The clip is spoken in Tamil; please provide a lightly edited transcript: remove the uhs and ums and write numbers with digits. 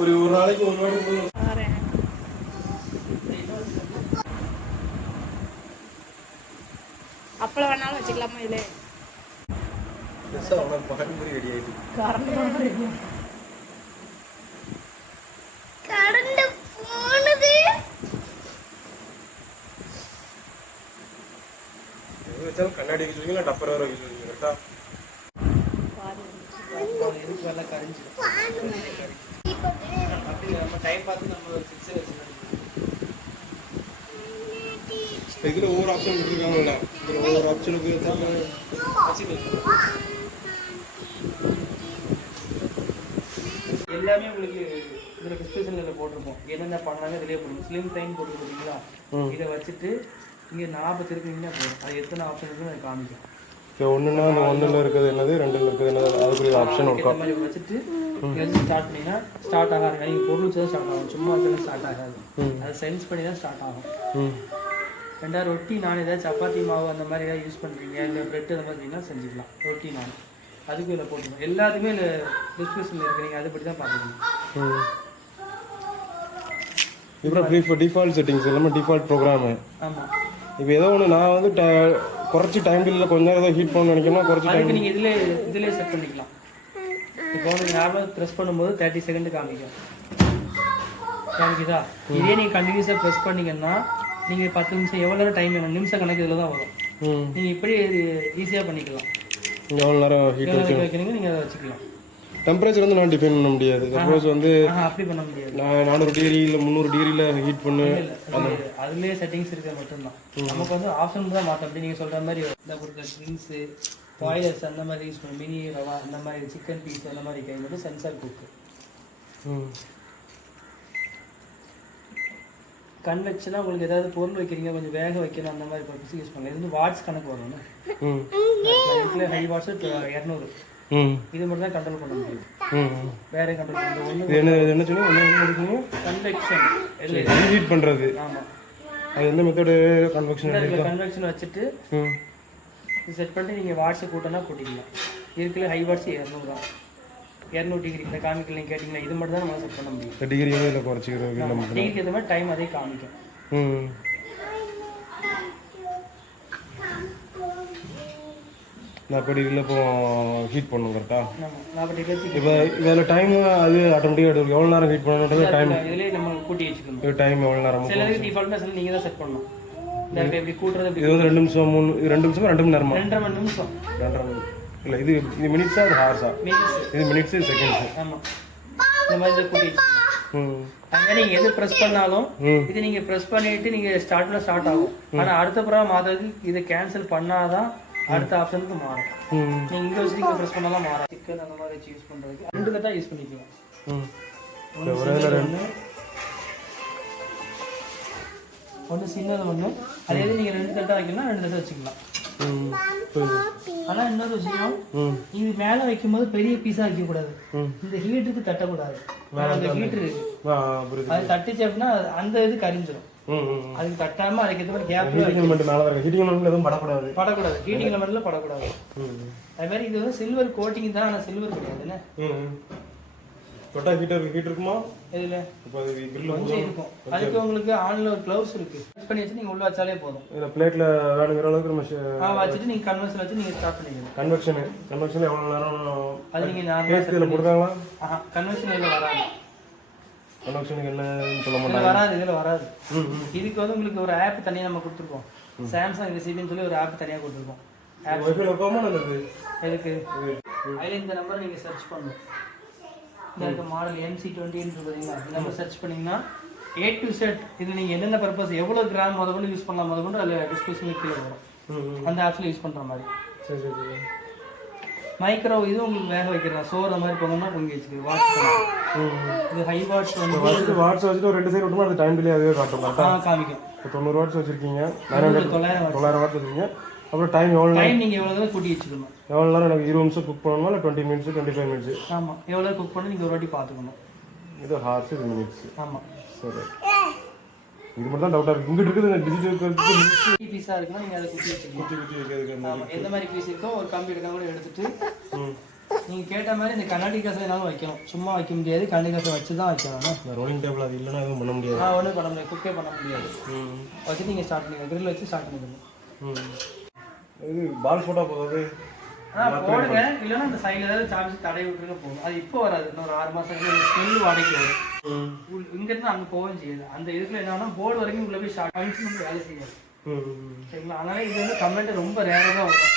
ஒரு நாளைக்கு ஒரு வாரம் அப்பளம் வேணாலும் வச்சுக்கலாமா இதுல கண்ணாடி வச்சுருக்கீங்களா டப்பர் வர வச்சுருக்கீங்க கரெக்டா இதுல ஒவ்வொரு ஆப்ஷன் கொடுத்துருக்காங்கல்ல இதுல ஒவ்வொரு ஆப்ஷனுக்கு எல்லாமே உங்களுக்கு இதில் டிஸ்கிரிப்ஷனில் போட்டிருப்போம் என்னென்ன பண்ணாங்க இதிலே போடுவோம் ஸ்லிம் டைம் போட்டு பார்த்தீங்களா இதை வச்சுட்டு இங்கே 40 இருக்குங்கன்னா போதும் அது எத்தனை ஆப்ஷன் இருக்குன்னு அதை காமிக்கும் ஒன்றுனா அந்த ஒன்றில் இருக்கிறது என்னது ரெண்டில் இருக்கிறது என்னது அதுக்குரிய ஆப்ஷன் இருக்கும் மாதிரி வச்சுட்டு நீங்கள் ஸ்டார்ட் பண்ணிங்கன்னா ஸ்டார்ட் ஆகாது நீங்கள் பொருள் வச்சு தான் ஸ்டார்ட் ஆகும் சும்மா வச்சு ஸ்டார்ட் ஆகாது அதை சென்ஸ் பண்ணி தான் ஸ்டார்ட் ஆகும் ரெண்டாவது ரொட்டி நான் ஏதாவது சப்பாத்தி மாவு அந்த மாதிரி ஏதாவது யூஸ் பண்ணுறீங்க இல்லை ப்ரெட் அந்த மாதிரி செஞ்சுக்கலாம் ரொட்டி நான் அதுக்கும் இதில் போட்டுக்கணும் எல்லாத்துக்குமே இல்லை டிஸ்கிரிப்ஷனில் இருக்கிறீங்க அதை பற்றி தான் பார்த்துக்கணும் இப்போ டிஃபால்ட் செட்டிங்ஸ் எல்லாமே டிஃபால்ட் ப்ரோக்ராமு ஆமாம் இப்போ ஏதோ ஒன்று நான் வந்து குறைச்சி டைம் இல்லை கொஞ்ச நேரம் ஏதோ ஹீட் பண்ண நினைக்கணும் குறைச்சி டைம் நீங்கள் இதிலே செட் பண்ணிக்கலாம் இப்போ நீங்கள் நார்மலாக ப்ரெஸ் பண்ணும்போது 30 செகண்ட் காமிக்குதா இதே நீங்கள் கண்டினியூஸாக ப்ரெஸ் பண்ணிங்கன்னா நீங்கள் 10 நிமிஷம் எவ்வளோ நேரம் டைம் வேணும் நிமிஷம் கணக்கு இதில் தான் வரும் நீங்கள் இப்படி ஈஸியாக பண்ணிக்கலாம் எவ்வளோ நேரம் ஹீட் வைக்கணுங்க நீங்கள் அதை வச்சுக்கலாம் டெம்பரேச்சர் வந்து நான் டிஃபைன் பண்ண முடியாது சப்போஸ் வந்து அப்படி பண்ண முடியாது நான் 400 டிகிரி இல்லை 300 டிகிரியில் ஹீட் பண்ணு அதுலேயே செட்டிங்ஸ் இருக்கிறது மட்டும்தான் நமக்கு வந்து ஆப்ஷன் தான் மாற்ற அப்படி நீங்கள் சொல்கிற மாதிரி இந்த பொருட்கள் ட்ரிங்க்ஸு பாய்லர்ஸ் அந்த மாதிரி யூஸ் பண்ணி மினி ரவா அந்த மாதிரி சிக்கன் பீஸ் அந்த மாதிரி கை மட்டும் சென்சார் குக்கு கன்வெக்ஷனாக உங்களுக்கு ஏதாவது பொருள் வைக்கிறீங்க கொஞ்சம் வேக வைக்கணும் அந்த மாதிரி பர்பஸ் யூஸ் பண்ணலாம் இது வந்து வாட்ஸ் கணக்கு வரணும் இதுல ஹை வாட்ஸ் 200 இது மட்டும் தான் கண்ட்ரோல் பண்ண முடியும் வேற கண்ட்ரோல் பண்ண ஒன்று என்ன சொன்னீங்க கன்வெக்ஷன் ஹீட் பண்ணுறது ஆமாம் அது எந்த மெத்தடு கன்வெக்ஷன் வச்சுட்டு செட் பண்ணிட்டு நீங்கள் வாட்ஸை கூட்டினா கூட்டிக்கலாம் இருக்குல்ல ஹை வாட்ஸ் 200 தான் 200 டிகிரி இந்த காமிக்கல் நீங்கள் கேட்டிங்கன்னா இது மட்டும் தான் நம்ம செட் பண்ண முடியும் டிகிரி இல்லை குறைச்சிக்கிறோம் டிகிரிக்கு ஏற்ற மாதிரி டைம் அதே காமிக்கும் நான் இப்போ டிகிரியில் இப்போ ஹீட் பண்ணணும் கரெக்டா இப்போ இதில் டைம் அது ஆட்டோமேட்டிக்காக எவ்வளோ நேரம் ஹீட் பண்ணணுன்றது டைம் இதுலேயே நம்ம கூட்டி வச்சுக்கணும் டைம் எவ்வளோ நேரம் சில டிஃபால்ட்டாக நீங்கள் தான் செட் பண்ணணும் எப்படி கூட்டுறது இது வந்து 2 நிமிஷம் 2 நிமிஷம் 2 மணி நேரமா 2.5 மணி நிமிஷம் 2.5 இல்லை இது மினிட்ஸா அது ஹார்ஸா இது மினிட்ஸு செகண்ட்ஸு ஆமாம் இந்த மாதிரி கூட்டி வச்சுக்கலாம் அதனால நீங்கள் எது ப்ரெஸ் பண்ணாலும் இது நீங்கள் ப்ரெஸ் பண்ணிட்டு நீங்கள் ஸ்டார்ட் ஆகும் ஆனால் அடுத்த ப்ரோக்ராம் மாற்றுறதுக்கு இதை கேன்சல் பண்ணாதான் அடுத்த ஆப்ஷனுக்கு மாறும் நீங்கள் இங்கே வச்சு நீங்கள் ப்ரெஸ் பண்ணாலும் மாறும் சிக்கன் அந்த மாதிரி வச்சு யூஸ் பண்ணுறதுக்கு 2 தட்டா யூஸ் பண்ணிக்கலாம் ஒன்று சின்னது ஒன்று அதே நீங்கள் 2 தட்டா வைக்கலாம் 2 தட்டா வச்சுக்கலாம் ஆனால் இன்னொரு விஷயம் இது மேலே வைக்கும்போது பெரிய பீஸாக வைக்கக்கூடாது இந்த ஹீட்டுக்கு தட்டக்கூடாது அந்த ஹீட்டு இருக்கு அது தட்டுச்சு அப்படின்னா அந்த இது கரிஞ்சிடும் அதுக்கு தட்டாம அதுக்கு ஏற்ற மாதிரி கேப் எதுவும் படக்கூடாது ஹீட்டிங் எலமெண்ட்ல படக்கூடாது அது மாதிரி இது வந்து சில்வர் கோட்டிங் தான் ஆனால் சில்வர் கிடையாதுல்ல தொட்டா ஹீட் இருக்குமா இதுல இப்போ அது grill கொஞ்சம் இருக்கும் அதுக்கு உங்களுக்கு ஆன்ல ஒரு க்ளவுஸ் இருக்கு யூஸ் பண்ணி வச்சு நீங்க உள்ள வச்சாலே போதும் இந்த பிளேட்ல வேணுங்கிற அளவுக்கு நம்ம வச்சிட்டு நீங்க கன்வெக்ஷன் வச்சு நீங்க ஸ்டார்ட் பண்ணிக்கலாம் கன்வெக்ஷன் எவ்வளவு நேரம் அது நீங்க நார்மலா இதுல போடுறாங்களா கன்வெக்ஷன் இதுல வராது கன்வெக்ஷனுக்கு என்னன்னு சொல்ல மாட்டாங்க வராது இதுல வராது இதுக்கு வந்து உங்களுக்கு ஒரு ஆப் தனியா நம்ம கொடுத்துருக்கோம் சாம்சங் ரெசிபின்னு சொல்லி ஒரு ஆப் தனியா கொடுத்துருக்கோம் வைஃபை ஒர்க்காம நல்லது எதுக்கு அதில் இந்த நம்பர் நீங்கள் சர்ச் பண்ணணும். இந்த இருக்க மாடல் MC20 பார்த்தீங்களா, இந்த நம்பர் சர்ச் பண்ணிங்கன்னா A to Z இது நீங்கள் என்னென்ன பர்பஸ் எவ்வளோ கிராம் முதல்ல யூஸ் பண்ணலாம் முதல்ல அதில் டிஸ்கிரிப்ஷனில் கீழே வரும். அந்த ஆப்ஸில் யூஸ் பண்ணுற மாதிரி. சரி சரி. மைக்ரோ இது உங்களுக்கு வேக வைக்கிறேன் சோற மாதிரி போனோம்னா பொங்கி வச்சுக்கு வாட்ஸ் இது ஹை வாட்ஸ் வந்து வாட்ஸ் வச்சுட்டு ஒரு 2 சைடு விட்டுமா அது டைம் டிலே அதுவே காட்டும். காமிக்கும். இப்போ 90 வாட்ஸ் வச்சிருக்கீங்க, 900 வாட்ஸ் வச்சிருக்கீங்க. அப்புறம் டைம் எவ்வளோ டைம் நீங்கள் எவ்வளோ நேரம் கூட்டி வச்சுக்கணும். எவ்வளோ நேரம் எனக்கு 20 நிமிஷம் குக் பண்ணணுமா இல்லை 20 மினிட்ஸ் 25 மினிட்ஸ்? ஆமாம், எவ்வளோ குக் பண்ணி நீங்கள் ஒரு வாட்டி பார்த்துக்கணும். இது ஹார்ஸ் இது மினிட்ஸ். ஆமாம் சரி, இது மட்டும் தான் டவுட்டாக இருக்குது. இங்கிட்டு இருக்குது டிஜிட்டல் பீஸாக இருக்குன்னா நீங்கள் அதை குட்டி வச்சுக்கணும். ஆமாம், எந்த மாதிரி பீஸ் இருக்கோ ஒரு கம்பி எடுக்க கூட எடுத்துட்டு நீங்கள் கேட்ட மாதிரி இந்த கண்ணாடி காசைனாலும் வைக்கணும். சும்மா வைக்க முடியாது, கண்ணாடி காசை வச்சு தான் வைக்கணும். ரோலிங் டேபிள் அது இல்லைன்னா எதுவும் பண்ண முடியாது. ஒன்றும் பண்ண முடியாது, குக்கே பண்ண முடியாது. வச்சு நீங்கள் ஸ்டார்ட் பண்ணுங்க, கிரில் வச்சு ஸ்டார்ட் பண்ணிக்கணும். இது பால் போட்டால் போகுது. போடுங்க, இல்லைன்னா அந்த சைடில் ஏதாவது சாப்பிட்டு தடவி விட்டுருக்க போகும். அது இப்போ வராது, இன்னொரு 6 மாதம் ஸ்மெல் வாடகைக்கு வரும். இங்கேருந்து அங்கே போகவும் செய்யுது. அந்த இதுக்குள்ள என்னன்னா போர்டு வரைக்கும் உள்ள போய் ஷார்ட் வேலை செய்யாது. சரிங்களா? அதனால இது வந்து கமெண்ட் ரொம்ப ரேராக தான் வரும்.